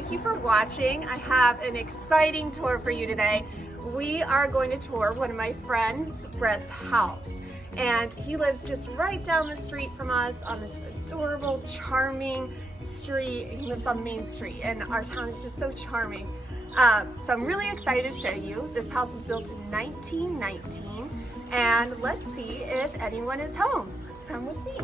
thank you for watching. I have an exciting tour for you today. We are going to tour one of my friends, Brett's house. And he lives just right down the street from us on this adorable, charming street. He lives on Main Street and our town is just so charming. So I'm really excited to show you. This house was built in 1919 and let's see if anyone is home. Come with me.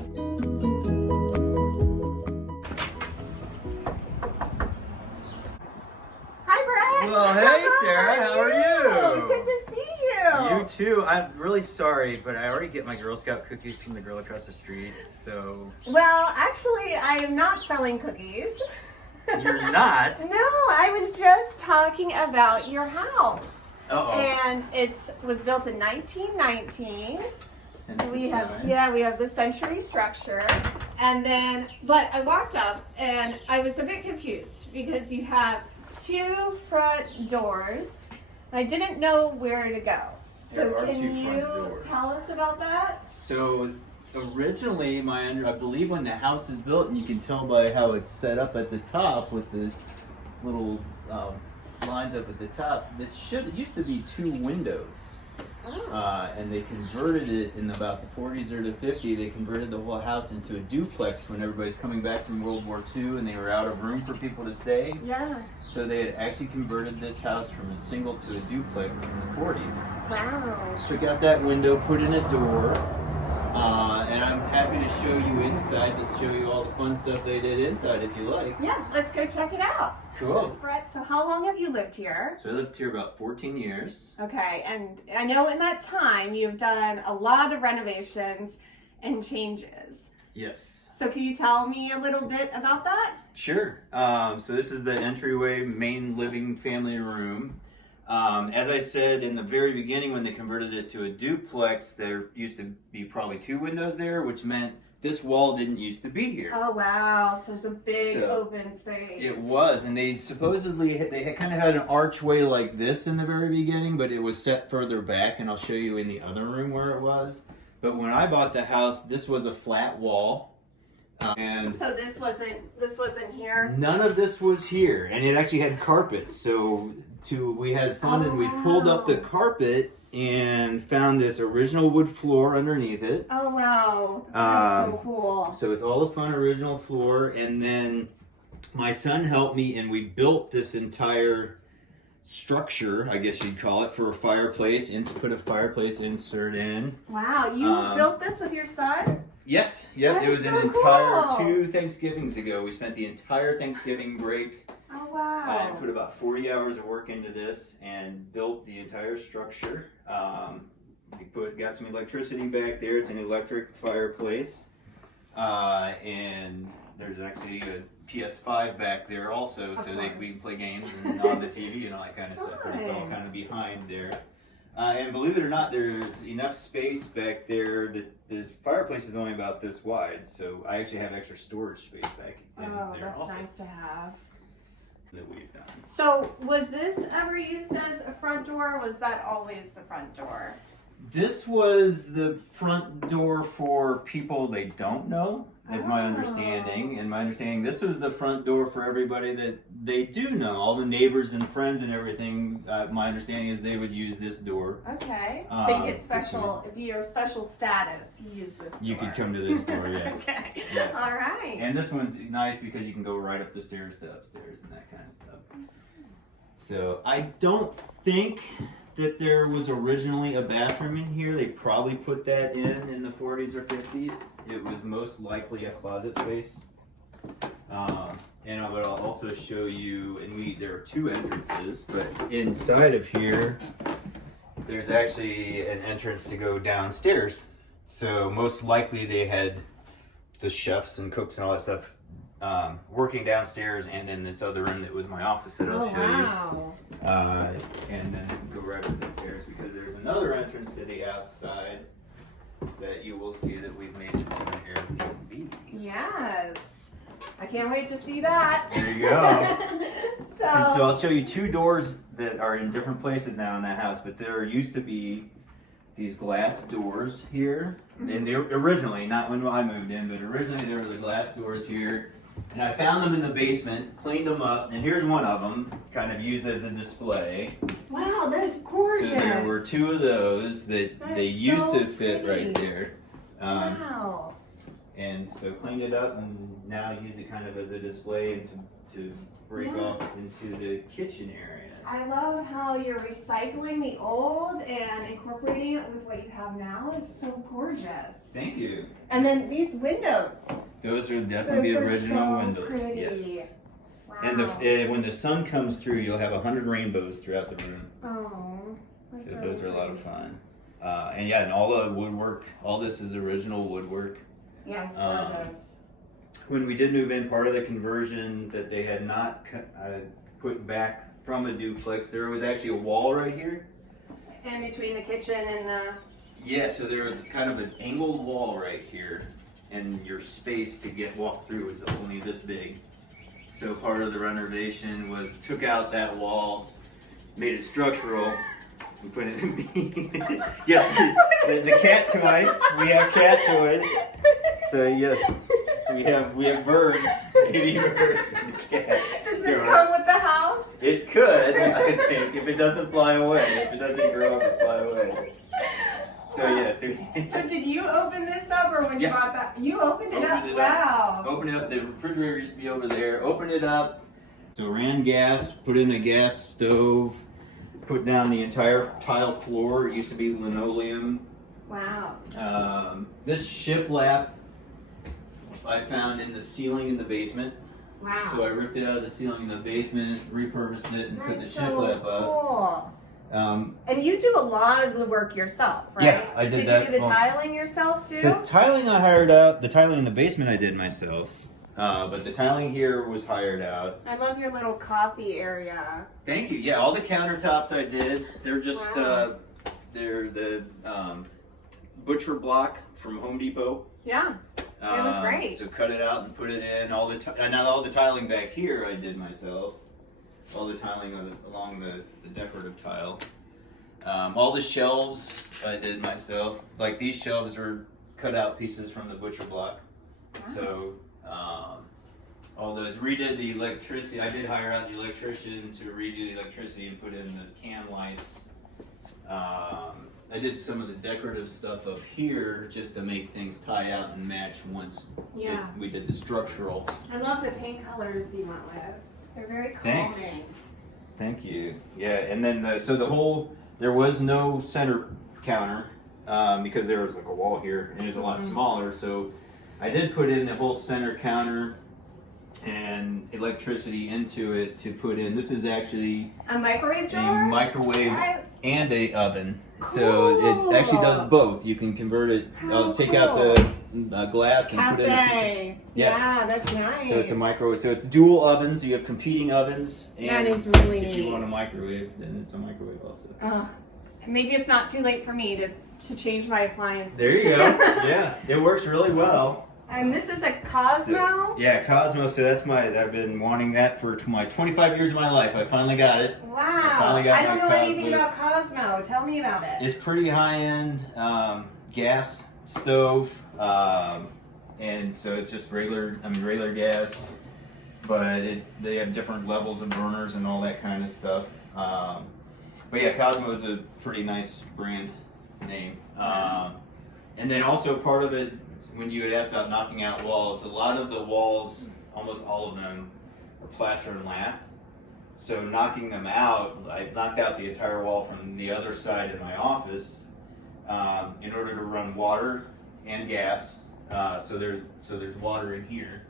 Well, hey Sarah, how are you? Good to see you. You too. I'm really sorry, but I already get my Girl Scout cookies from the girl across the street, so... Well, actually, I am not selling cookies. You're not? No, I was just talking about your house. Uh-oh. And it was built in 1919. And We have the century structure. And then, but I walked up and I was a bit confused because you have 2 front doors. I didn't know where to go. So There are can 2 front you doors. tell us about that? So, originally, I believe when the house is built, and you can tell by how it's set up at the top with the little lines up at the top, it used to be 2 windows. Oh. And they converted it in about the 40s or the 50s. They converted the whole house into a duplex when everybody's coming back from World War II and they were out of room for people to stay. Yeah. So they had actually converted this house from a single to a duplex in the 40s. Wow. Took out that window, put in a door, and I'm happy to show you inside, to show you all the fun stuff they did inside if you like. Yeah, let's go check it out. Cool. Brett, so how long have you lived here? So I lived here about 14 years. Okay, and I know in that time you've done a lot of renovations and changes. Yes. So can you tell me a little bit about that? Sure. So this is the entryway, main living family room. As I said in the very beginning when they converted it to a duplex, there used to be probably 2 windows there, which meant this wall didn't used to be here. Oh wow, so it's a big open space. It was, and they supposedly, kind of had an archway like this in the very beginning, but it was set further back, and I'll show you in the other room where it was. But when I bought the house, this was a flat wall. And so this wasn't here? None of this was here, and it actually had carpet, so we had fun and we pulled up the carpet and found this original wood floor underneath it. Oh wow, that's so cool. So it's all a fun original floor, and then my son helped me and we built this entire structure, I guess you'd call it, for a fireplace, and put a fireplace insert in. Wow, you built this with your son? Yes, yep, it was so an entire cool. 2 Thanksgivings ago. We spent the entire Thanksgiving break. Oh wow. I put about 40 hours of work into this and built the entire structure. We got some electricity back there. It's an electric fireplace. And there's actually a PS5 back there also, so we can play games and on the TV and all that kind of stuff. But it's all kind of behind there. And believe it or not, there's enough space back there that this fireplace is only about this wide. So I actually have extra storage space back in there that's also. nice to have. That we've done. So was this ever used as a front door, or was that always the front door? This was the front door for people they don't know, is my understanding. And my understanding, this was the front door for everybody that they do know. All the neighbors and friends and everything, my understanding is they would use this door. Okay. So you get special, if you're special status, you use this door. You could come to this door, yes. Okay. Yeah. All right. And this one's nice because you can go right up the stairs to upstairs and that kind of stuff. So I don't think that there was originally a bathroom in here. They probably put that in the 40s or 50s. It was most likely a closet space. And I would also show you, and there are 2 entrances, but inside of here, there's actually an entrance to go downstairs. So most likely they had the chefs and cooks and all that stuff working downstairs and in this other room that was my office that I'll show you. And then go right up the stairs because there's another entrance to the outside that you will see that we've made into an Airbnb. Yes. I can't wait to see that. There you go. And so I'll show you 2 doors that are in different places now in that house, but there used to be these glass doors here. And they originally, not when I moved in, but originally there were the glass doors here. And I found them in the basement, cleaned them up, and here's one of them, kind of used as a display. Wow, that is gorgeous. So there were two of those that That they is used so to fit pretty. right there. Wow. And so cleaned it up and now use it kind of as a display and to break off into the kitchen area. I love how you're recycling the old and incorporating it with what you have now. It's so gorgeous. Thank you. And then these windows. Those are definitely Those the are original so windows. pretty. Yes. Wow. And when the sun comes through, you'll have 100 rainbows throughout the room. Oh, that's So really those are a lot of pretty. fun. And yeah, and all the woodwork, all this is original woodwork. Yeah, it's gorgeous. When we did move in, part of the conversion that they had not put back from a duplex, there was actually a wall right here. In between the kitchen and the... Yeah, so there was kind of an angled wall right here, and your space to walk through was only this big. So part of the renovation was took out that wall, made it structural, and put it in. Yes, the cat toy. We have cat toys. So yes, we have birds, baby birds, and the cat. Does this come with the house? It could, I think, if it doesn't fly away. If it doesn't grow up and fly away. So yes. So did you open this up, or when you bought that? You opened it up? Opened it Wow. Open it up. The refrigerator used to be over there. Open it up. So ran gas, put in a gas stove, put down the entire tile floor. It used to be linoleum. Wow. This shiplap I found in the ceiling in the basement. Wow. So I ripped it out of the ceiling in the basement, repurposed it, and put the That's so shiplap up. cool. And you do a lot of the work yourself, right? Yeah, I did that. Did you do the tiling yourself too? The tiling I hired out. The tiling in the basement I did myself. But the tiling here was hired out. I love your little coffee area. Thank you. Yeah, all the countertops I did. They're just Wow. they're the butcher block from Home Depot. Yeah. They look great. So cut it out and put it in. And now all the tiling back here I did myself. All the tiling along the decorative tile. All the shelves I did myself. Like these shelves are cut out pieces from the butcher block. Wow. So all those, redid the electricity. I did hire out the electrician to redo the electricity and put in the can lights. I did some of the decorative stuff up here just to make things tie out and match once we did the structural. I love the paint colors you went with. They're very calming. Thanks. Thank you. Yeah, and then there was no center counter because there was like a wall here and it was a lot smaller. So I did put in the whole center counter and electricity into it to put in. This is actually A microwave a jar? microwave and a oven. So it actually does both. You can convert it. Take out the glass and put it in. Cafe. Yeah, that's nice. So it's a microwave. So it's dual ovens. You have competing ovens. And That is really if you neat. want a microwave, then it's a microwave also. Maybe it's not too late for me to change my appliances. There you go. Yeah, it works really well. And this is a Cosmo? Yeah, Cosmo. So I've been wanting that for my 25 years of my life. I finally got it. Wow. finally got I don't my know anything Cosmos. about Cosmo. Tell me about it. It's pretty high-end gas stove, and so it's just regular gas, but they have different levels of burners and all that kind of stuff. But yeah, Cosmo is a pretty nice brand name. And then also part of it, when you had asked about knocking out walls, a lot of the walls, almost all of them, are plaster and lath. So knocking them out, I knocked out the entire wall from the other side in my office in order to run water and gas. So there's water in here.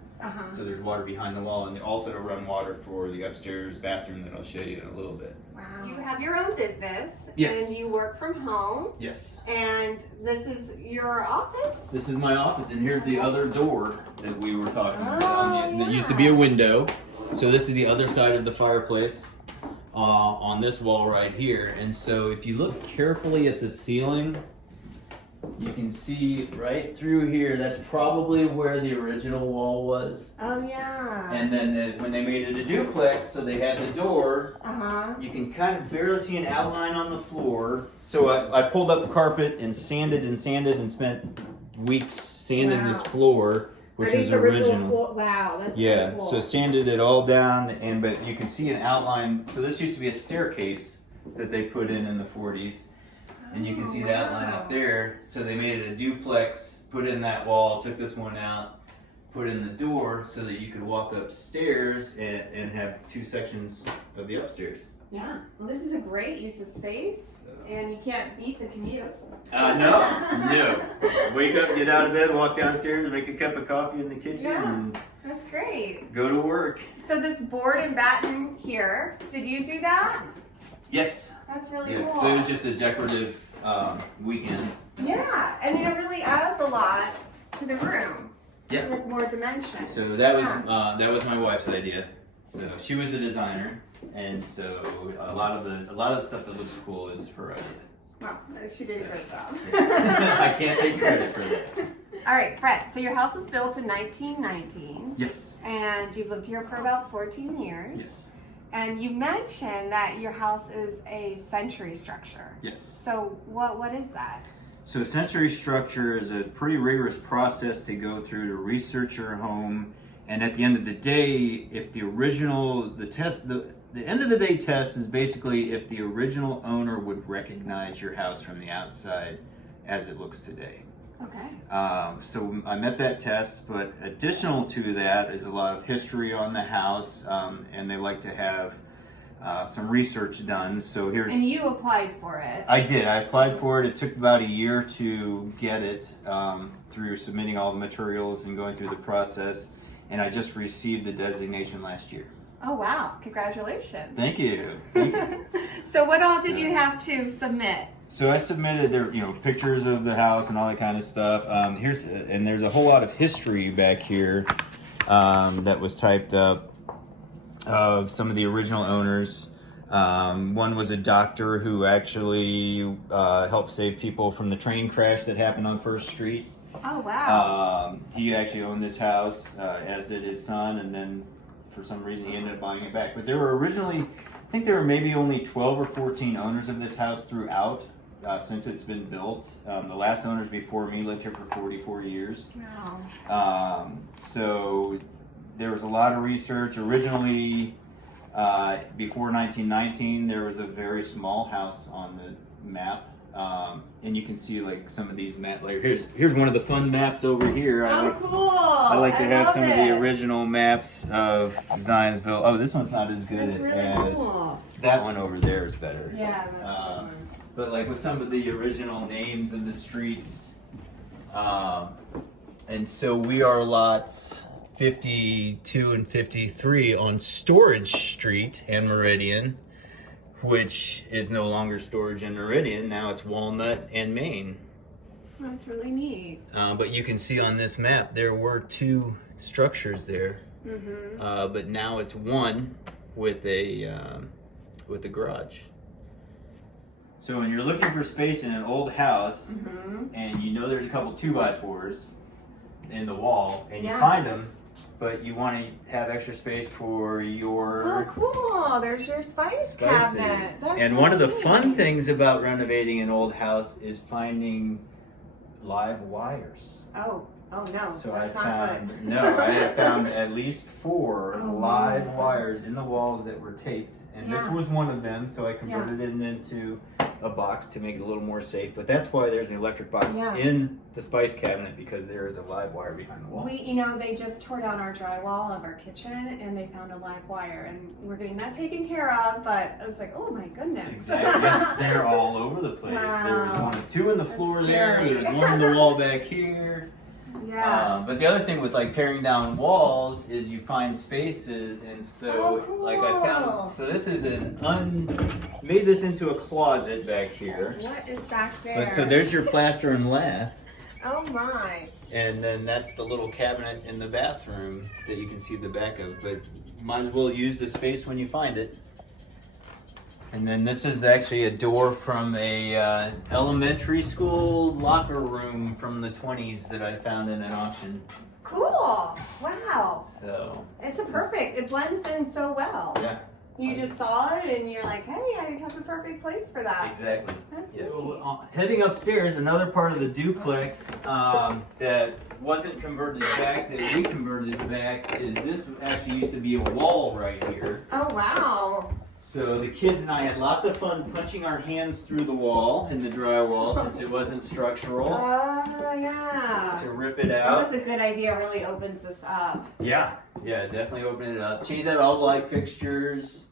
So there's water behind the wall, and also to run water for the upstairs bathroom that I'll show you in a little bit. Wow. You have your own business. Yes. And you work from home. Yes. And this is your office? This is my office, and here's the other door that we were talking about. Oh, That used to be a window. So this is the other side of the fireplace on this wall right here. And so if you look carefully at the ceiling, you can see right through here, that's probably where the original wall was. Oh, yeah. And then when they made it a duplex, so they had the door, Uh-huh. you can kind of barely see an outline on the floor. So I pulled up the carpet and sanded and spent weeks sanding this floor which Are is these original. Wow, that's Yeah, pretty cool. so sanded it all down, but you can see an outline. So this used to be a staircase that they put in the 40s, and you can see the outline up there. So they made it a duplex, put in that wall, took this one out, put in the door so that you could walk upstairs and have two sections of the upstairs. Yeah, well, this is a great use of space, and you can't beat the commute. No. Wake up, get out of bed, walk downstairs, make a cup of coffee in the kitchen, and That's great. go to work. So this board and batten here, did you do that? Yes. That's really Yeah. cool. So it was just a decorative weekend. Yeah, I mean, it really adds a lot to the room. Yeah. With more dimension. So that was my wife's idea. So she was a designer, and so a lot of the stuff that looks cool is her idea. Well, she did a great job. I can't take credit for that. All right, Brett, so your house was built in 1919. Yes. And you've lived here for about 14 years. Yes. And you mentioned that your house is a century structure. Yes. So what is that? So century structure is a pretty rigorous process to go through to research your home, and at the end of the day, if the end of the day test is basically if the original owner would recognize your house from the outside as it looks today. Okay. So I met that test, but additional to that is a lot of history on the house, and they like to have some research done. So here's. And you applied for it. I did. I applied for it. It took about a year to get it through submitting all the materials and going through the process, and I just received the designation last year. Oh wow! Congratulations. Thank you. Thank you. So what all did you have to submit? So I submitted pictures of the house and all that kind of stuff. There's a whole lot of history back here that was typed up of some of the original owners. One was a doctor who actually helped save people from the train crash that happened on First Street. Oh wow! He actually owned this house, as did his son, and then for some reason he ended up buying it back. But there were originally, I think there were maybe only 12 or 14 owners of this house throughout. Since it's been built. The last owners before me lived here for 44 years. Wow. So there was a lot of research. Originally, before 1919, there was a very small house on the map. And you can see like some of these maps. Like here's one of the fun maps over here. Cool. I like to have some of the original maps of Zionsville. Oh, this one's not as good That's really as cool. that one over there is better. Yeah, that's a good one. But like with some of the original names of the streets, and so we are lots 52 and 53 on Storage Street and Meridian, which is no longer Storage and Meridian. Now it's Walnut and Main. That's really neat. But you can see on this map there were two structures there, but now it's one with a garage. So when you're looking for space in an old house, and you know there's a couple 2x4s in the wall, and you find them, but you want to have extra space for your... Oh, cool. There's your spice cabinet. That's and really one of the neat. fun things about renovating an old house is finding live wires. Oh no. So that's I not good. have found at least 4 Oh, live man. wires in the walls that were taped. And this was one of them, so I converted it into a box to make it a little more safe. But that's why there's an electric box in the spice cabinet, because there is a live wire behind the wall. They just tore down our drywall of our kitchen and they found a live wire, and we're getting that taken care of, but I was like, oh my goodness. Exactly. Yeah, they're all over the place. There was 2 on the floor there. scary. There's one on the wall back here. Yeah. But the other thing with like tearing down walls is you find spaces, and so cool. like I found. So this is made this into a closet back here. What is back there? But so there's your plaster and lath, Oh my. and then that's the little cabinet in the bathroom that you can see the back of. But might as well use the space when you find it. And then this is actually a door from a elementary school locker room from the 20s that I found in an auction. Cool. Wow. So It's it blends in so well. yeah. You just saw it and you're like, hey, I have the perfect place for that. Exactly. That's Yeah. neat. Well, heading upstairs, another part of the duplex that wasn't converted back, that we converted back, is this actually used to be a wall right here. Oh, wow. So the kids and I had lots of fun punching our hands through the wall in the drywall since it wasn't structural Yeah. to rip it That out. was a good idea. It really opens this up. Yeah, definitely opened it up. Changed out all the light fixtures.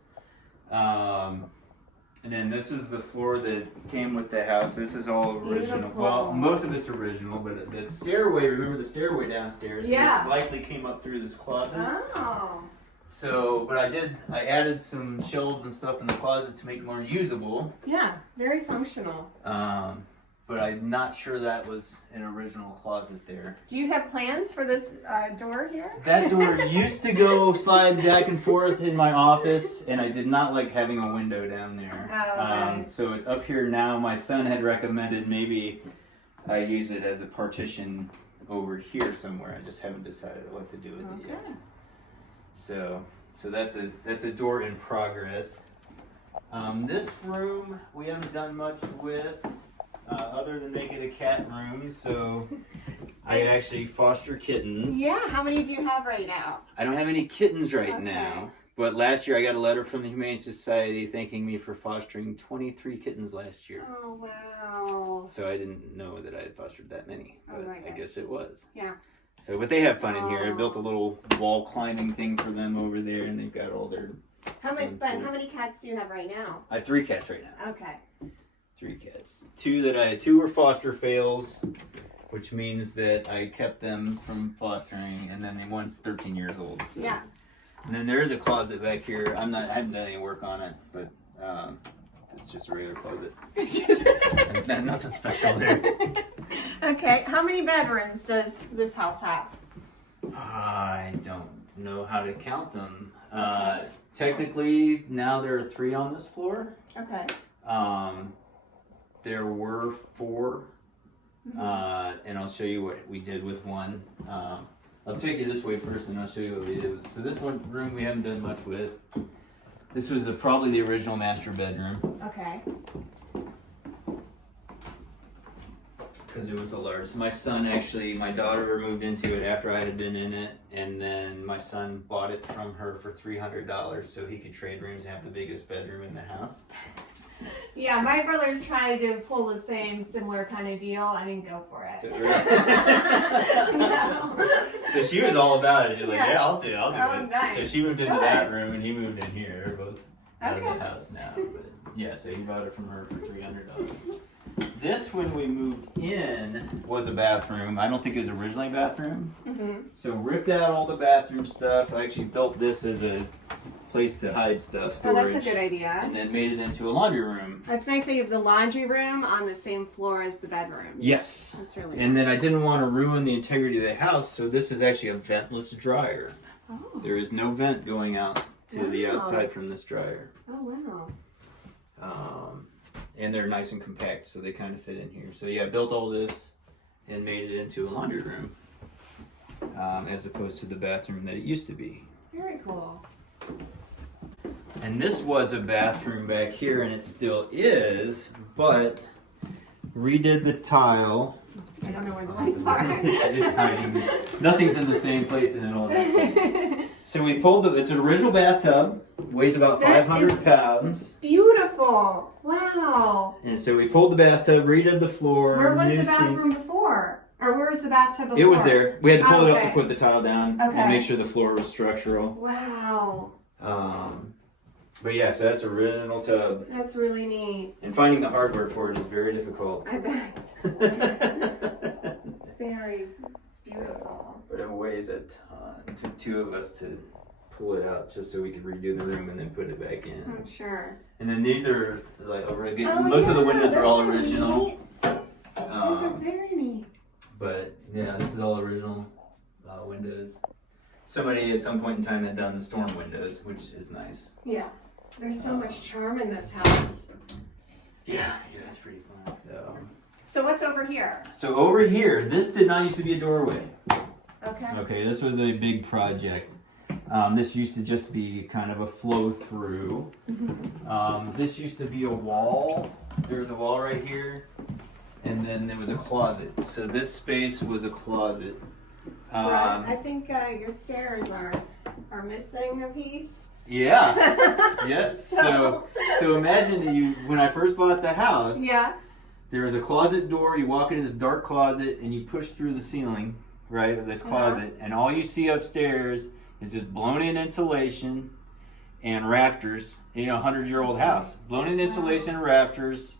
And then this is the floor that came with the house. This is all original. Beautiful. Well, most of it's original, but the stairway, remember the stairway downstairs? Yeah. This likely came up through this closet. Oh. So, but I added some shelves and stuff in the closet to make it more usable. Yeah, very functional. But I'm not sure that was an original closet there. Do you have plans for this door here? That door used to go slide back and forth in my office, and I did not like having a window down there. Oh, okay. So it's up here now. My son had recommended maybe I use it as a partition over here somewhere. I just haven't decided what to do with it yet. So that's a door in progress. This room we haven't done much with. Other than make it a cat room, so I actually foster kittens. Yeah, how many do you have right now? I don't have any kittens right Okay. now, but last year I got a letter from the Humane Society thanking me for fostering 23 kittens last year. Oh, wow. So I didn't know that I had fostered that many, Oh but my I gosh. guess it was. Yeah. So, but they have fun in here. I Oh. built a little wall climbing thing for them over there, and they've got all their. How many cats do you have right now? I have 3 cats right now. Okay. 3 cats. 2 were foster fails, which means that I kept them from fostering, and then one's 13 years old. So. Yeah. And then there is a closet back here. I haven't done any work on it, but it's just a regular closet. Nothing special there. Okay. How many bedrooms does this house have? I don't know how to count them. Technically, now there are 3 on this floor. Okay. There were 4, and I'll show you what we did with one. I'll take you this way first, and I'll show you what we did with it. So this one room we haven't done much with. This was probably the original master bedroom Okay. because it was a large. My daughter moved into it after I had been in it, and then my son bought it from her for $300 so he could trade rooms and have the biggest bedroom in the house. Yeah, my brother's trying to pull the similar kind of deal. I didn't go for it. So, so she was all about it. She was like, yeah, I'll do Oh, it. nice. So she moved into Good. that room and he moved in here. They're both out of Okay. the house now. But yeah, so he bought it from her for $300. This, when we moved in, was a bathroom. I don't think it was originally a bathroom. Mm-hmm. So ripped out all the bathroom stuff. I actually built this as a place to hide stuff, Oh, storage. that's a good idea. And then made it into a laundry room. It's nice that you have the laundry room on the same floor as the bedroom. Yes. That's really And then I nice. didn't want to ruin the integrity of the house, so this is actually a ventless dryer. Oh. There is no vent going out to the Wow. outside from this dryer. Oh, wow. And they're nice and compact, so they kind of fit in here. So yeah, I built all this and made it into a laundry room, as opposed to the bathroom that it used to be. Very cool. And this was a bathroom back here, and it still is, but redid the tile. I don't know where the lights are. It's hiding. Nothing's in the same place in an old house. So we pulled it's an original bathtub, weighs about That 500 is- pounds. Beautiful. Wow. And so we pulled the bathtub, redid the floor. Where was new the sink. bathroom before? Or where was the bathtub before? It was there. We had to pull it up Okay. and put the tile down Okay. and make sure the floor was structural. Wow. But yeah, so that's original tub. That's really neat. And finding the hardware for it is very difficult. I bet. Very. It's beautiful. But it weighs a ton. It took 2 of us to pull it out just so we could redo the room and then put it back in. I'm sure. And then these are like Oh, most of the yeah, windows are those all are original. neat. Those are very neat. But yeah, this is all original windows. Somebody at some point in time had done the storm windows, which is nice. Yeah. There's so much charm in this house. Yeah, it's pretty fun. So what's over here? So over here, this did not used to be a doorway. Okay. Okay, this was a big project. This used to just be kind of a flow through. This used to be a wall. There was a wall right here, and then there was a closet. So this space was a closet. I think your stairs are missing a piece. Yeah. Yes. So imagine when I first bought the house. Yeah. There was a closet door. You walk into this dark closet, and you push through the ceiling, right, of this closet, and all you see upstairs is this blown-in insulation and rafters. 100-year-old house, blown-in insulation and rafters,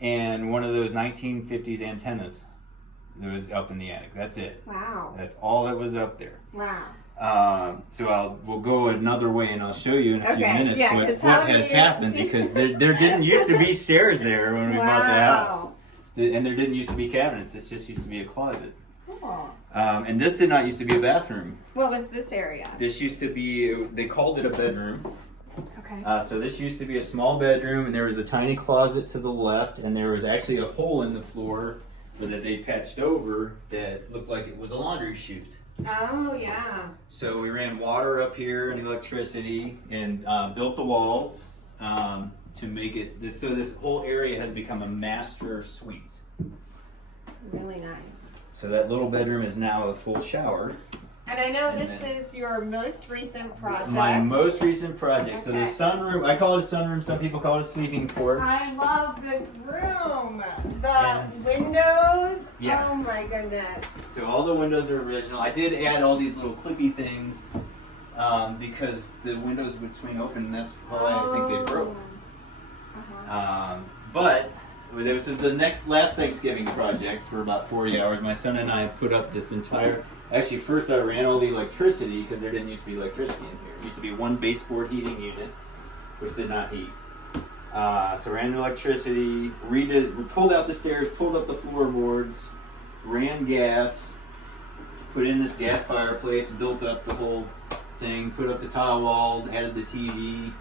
and one of those 1950s antennas that was up in the attic. That's it. Wow. That's all that was up there. Wow. So we'll go another way, and I'll show you in a few minutes what has happened, because there didn't used to be stairs there when we bought the house, and there didn't used to be cabinets. This just used to be a closet. Cool. And this did not used to be a bathroom. What was this area? This used to be, they called it a bedroom. Okay. So this used to be a small bedroom, and there was a tiny closet to the left, and there was actually a hole in the floor that they patched over that looked like it was a laundry chute. Oh, yeah. So we ran water up here and electricity, and built the walls to make it, so this whole area has become a master suite. Really nice. So that little bedroom is now a full shower. And I know this is your most recent project. My most recent project. Okay. So the sunroom, I call it a sunroom, some people call it a sleeping porch. I love this room. The windows. Yeah. Oh my goodness. So all the windows are original. I did add all these little clippy things because the windows would swing open, and that's why I think they broke. But this is the last Thanksgiving project for about 40 hours. My son and I put up this entire. Actually, first I ran all the electricity because there didn't used to be electricity in here. It used to be one baseboard heating unit, which did not heat. So ran the electricity, we pulled out the stairs, pulled up the floorboards, ran gas, put in this gas fireplace, built up the whole thing, put up the tile wall, added the TV.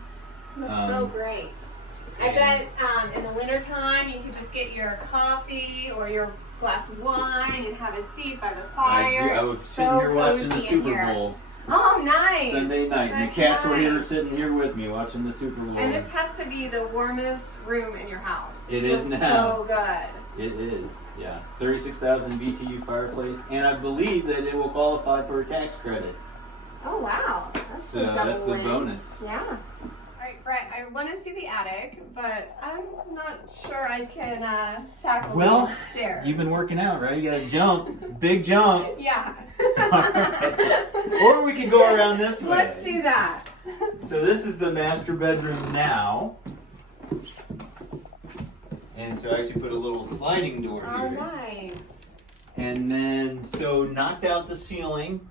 That's so great. I bet in the wintertime you could just get your coffee or your glass of wine and have a seat by the fire. I was sitting here watching the Super Bowl. Oh, nice. Sunday night. And the cats were here sitting here with me watching the Super Bowl. And this has to be the warmest room in your house. It is now. So good. It is, yeah. 36,000 BTU fireplace. And I believe that it will qualify for a tax credit. Oh, wow. That's a double that's the win. bonus. Yeah. All right, Brett, I want to see the attic, but I'm not sure I can tackle the stairs. You've been working out, right? You got to jump. Big jump. Yeah. Right. Or we can go around this way. Let's do that. So this is the master bedroom now. And so I actually put a little sliding door here. Oh, nice. And then, so knocked out the ceiling.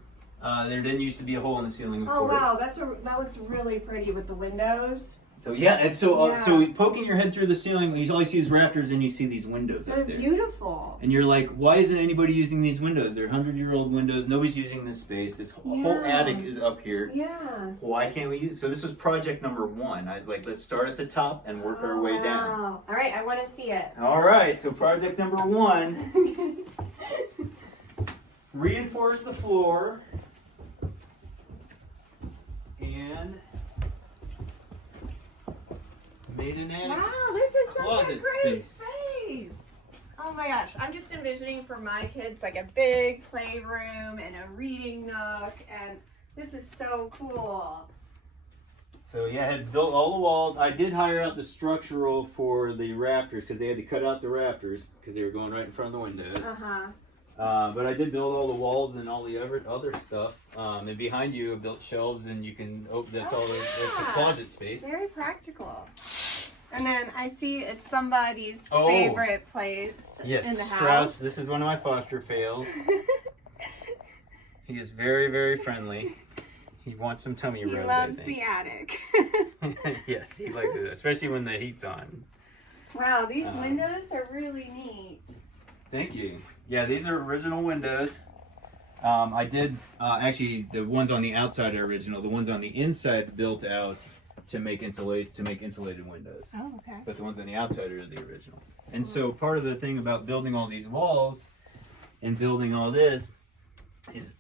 There didn't used to be a hole in the ceiling, of course. Wow, that looks really pretty with the windows. So yeah, and so poking your head through the ceiling, all you see is rafters, and you see these windows They're up there. beautiful. And you're like, why isn't anybody using these windows? They're 100-year-old windows. Nobody's using this space. This whole attic is up here. Yeah. Why can't we use? So this was project number 1. I was like, let's start at the top and work our way down. All right, I want to see it. All right, so project number 1, reinforce the floor and made an attic. Wow, this is such a closet great space. Oh my gosh, I'm just envisioning for my kids like a big playroom and a reading nook, and this is so cool. So yeah, I had built all the walls. I did hire out the structural for the rafters because they had to cut out the rafters because they were going right in front of the windows. But I did build all the walls and all the other stuff. And behind you, I built shelves, and you can open. That's all. It's a closet space. Very practical. And then I see it's somebody's favorite place in the house. Strauss. This is one of my foster fails. He is very, very friendly. He wants some tummy rubs. He loves the attic. Yes, he likes it, especially when the heat's on. Wow, these windows are really neat. Thank you. Yeah, these are original windows. I did actually the ones on the outside are original. The ones on the inside built out to make insulated windows. Oh, okay. But the ones on the outside are the original. And so part of the thing about building all these walls and building all this is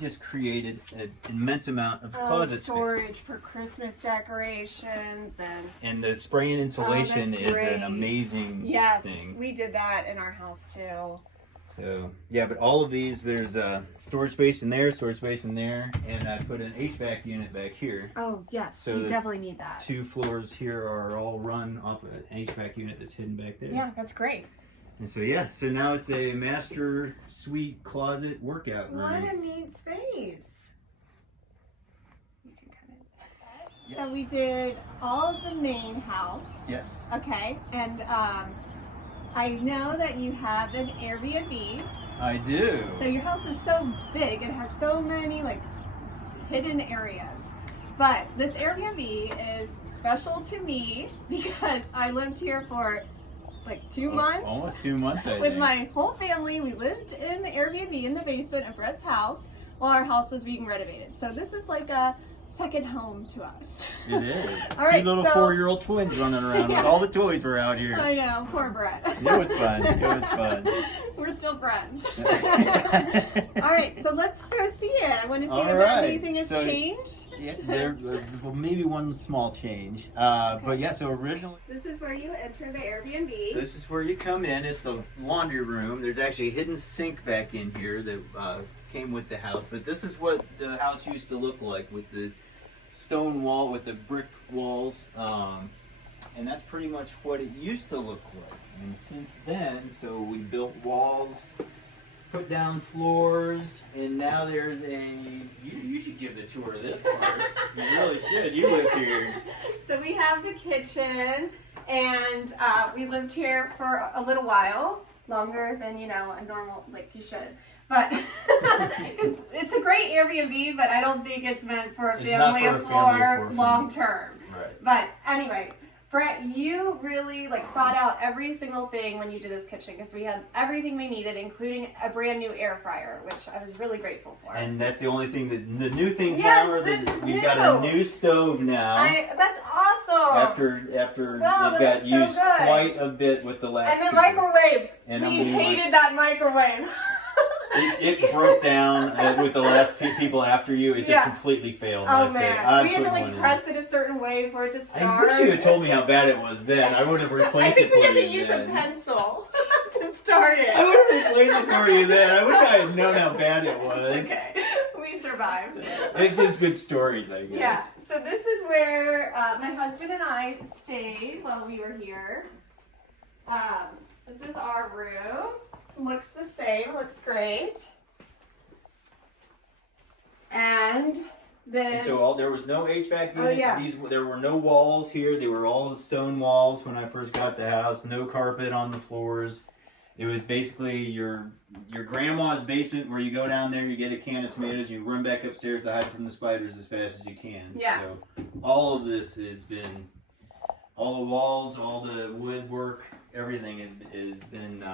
just created an immense amount of closet storage space. for Christmas decorations And the spray and insulation that's is great. an amazing Yes, thing. we did that in our house too. So yeah, but all of these, there's storage space in there, storage space in there, and I put an HVAC unit back here. Oh yes, So you the definitely need that. 2 floors here are all run off of an HVAC unit that's hidden back there. Yeah, that's great. And so yeah, so now it's a master suite closet workout room. What a neat space. You can kind of... Yes. So we did all of the main house. Yes. Okay, and I know that you have an Airbnb. I do. So your house is so big, it has so many like hidden areas. But this Airbnb is special to me because I lived here for like 2 months. Almost 2 months, I With think. my whole family. We lived in the Airbnb in the basement of Brett's house while our house was being renovated. So this is like a second home to us. It is. All right, 2 little so- 4-year-old twins running around Yeah. with all the toys were out here. I know, poor Brett. It was fun. It was fun. We're still friends. All right, so let's go see it. I want to see All if right, anything has so- changed. Yeah, there well, maybe one small change. But yeah, so originally, This is where you enter the Airbnb. so this is where you come in. It's the laundry room. There's actually a hidden sink back in here that came with the house. But this is what the house used to look like with the stone wall, with the brick walls. And that's pretty much what it used to look like. And since then, so we built walls, put down floors, and now there's you should give the tour of this part. You really should. You live here. So we have the kitchen, and we lived here for a little while, longer than a normal, like you should. But it's a great Airbnb, but I don't think it's meant for a It's not family for a of family of 4 4 long term. Right. But anyway, Brett, you really thought out every single thing when you did this kitchen because we had everything we needed, including a brand new air fryer, which I was really grateful for. And that's the only thing that the new things Yes, now are this that is we've new. got a new stove now. That's awesome. After Wow, it that got is so used good. quite a bit with the last. And the people. microwave. And we I'm gonna be hated that microwave. It broke down with the last people after you. It just Yeah. completely failed. Oh I said, man, we had to one in. press it a certain way for it to I start. wish you had told me how bad it was then. I would have I replaced think it for we had you to use then. a pencil to start it. I would have replaced it for you then. I wish I had known how bad it was. It's okay. We survived. It gives good stories, I guess. Yeah. So this is where my husband and I stayed while we were here. This is our room. Looks the same. Looks great. And then And so there was no HVAC unit. Oh, yeah. There were no walls here. They were all stone walls when I first got the house. No carpet on the floors. It was basically your grandma's basement where you go down there, you get a can of tomatoes, you run back upstairs to hide from the spiders as fast as you can. Yeah. So all of this has been, all the walls, all the woodwork, everything has been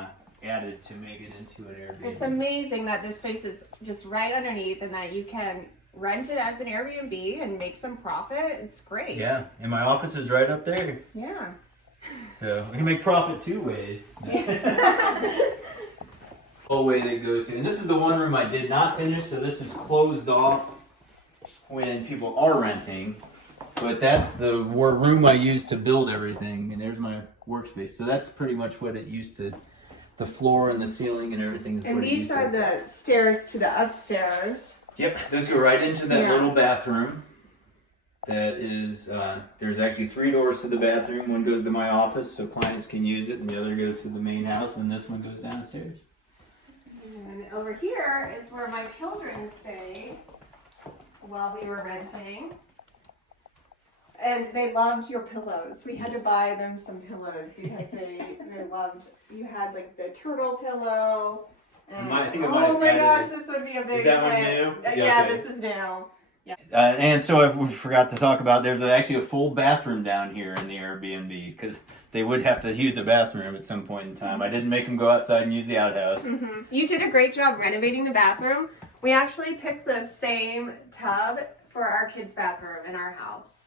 added to make it into an Airbnb. it's amazing that this space is just right underneath and that you can rent it as an Airbnb and make some profit. It's great. Yeah, and my office is right up there. Yeah. So we can make profit 2 ways. Whole way that goes to, and this is the one room I did not finish, so this is closed off when people are renting. But that's the room I used to build everything, and there's my workspace. So that's pretty much what it used to. The floor and the ceiling and everything is And what it these used are to. the stairs to the upstairs. Yep, those go right into that Yeah. little bathroom. That is, there's actually 3 doors to the bathroom. One goes to my office so clients can use it, and the other goes to the main house, and this one goes downstairs. And over here is where my children stayed while we were renting. And they loved your pillows. We had to buy them some pillows because they loved, you had like the turtle pillow. And, I think I might have oh my added gosh, it. this would be a big Is that one hit. new? Yeah, Yeah, okay. this is new. And so we forgot to talk about, there's actually a full bathroom down here in the Airbnb, because they would have to use a bathroom at some point in time. I didn't make them go outside and use the outhouse. Mm-hmm. You did a great job renovating the bathroom. We actually picked the same tub for our kids' bathroom in our house.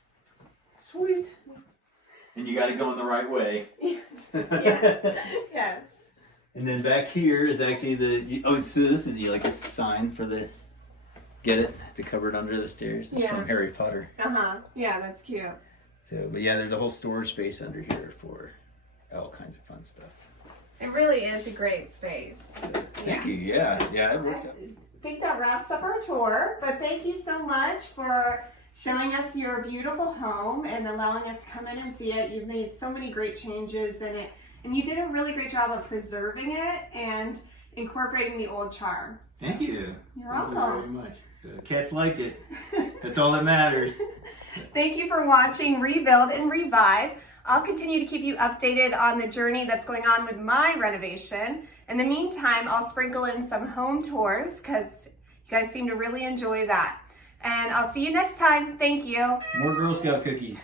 Sweet. And you got to go in the right way. Yes. Yes. Yes. And then back here is actually so this is like a sign for the Get it? The cupboard under the stairs. It's from Harry Potter. Yeah, that's cute. So, but yeah, there's a whole storage space under here for all kinds of fun stuff. It really is a great space. Thank you. Yeah, it worked out. I think that wraps up our tour, but thank you so much for showing us your beautiful home and allowing us to come in and see it. You've made so many great changes in it, and you did a really great job of preserving it and incorporating the old charm. So, thank you. You're welcome. welcome. Thank you very much. So, cats like it. That's all that matters. Thank you for watching Rebuild and Revive. I'll continue to keep you updated on the journey that's going on with my renovation. In the meantime, I'll sprinkle in some home tours because you guys seem to really enjoy that. And I'll see you next time. Thank you. More Girl Scout cookies.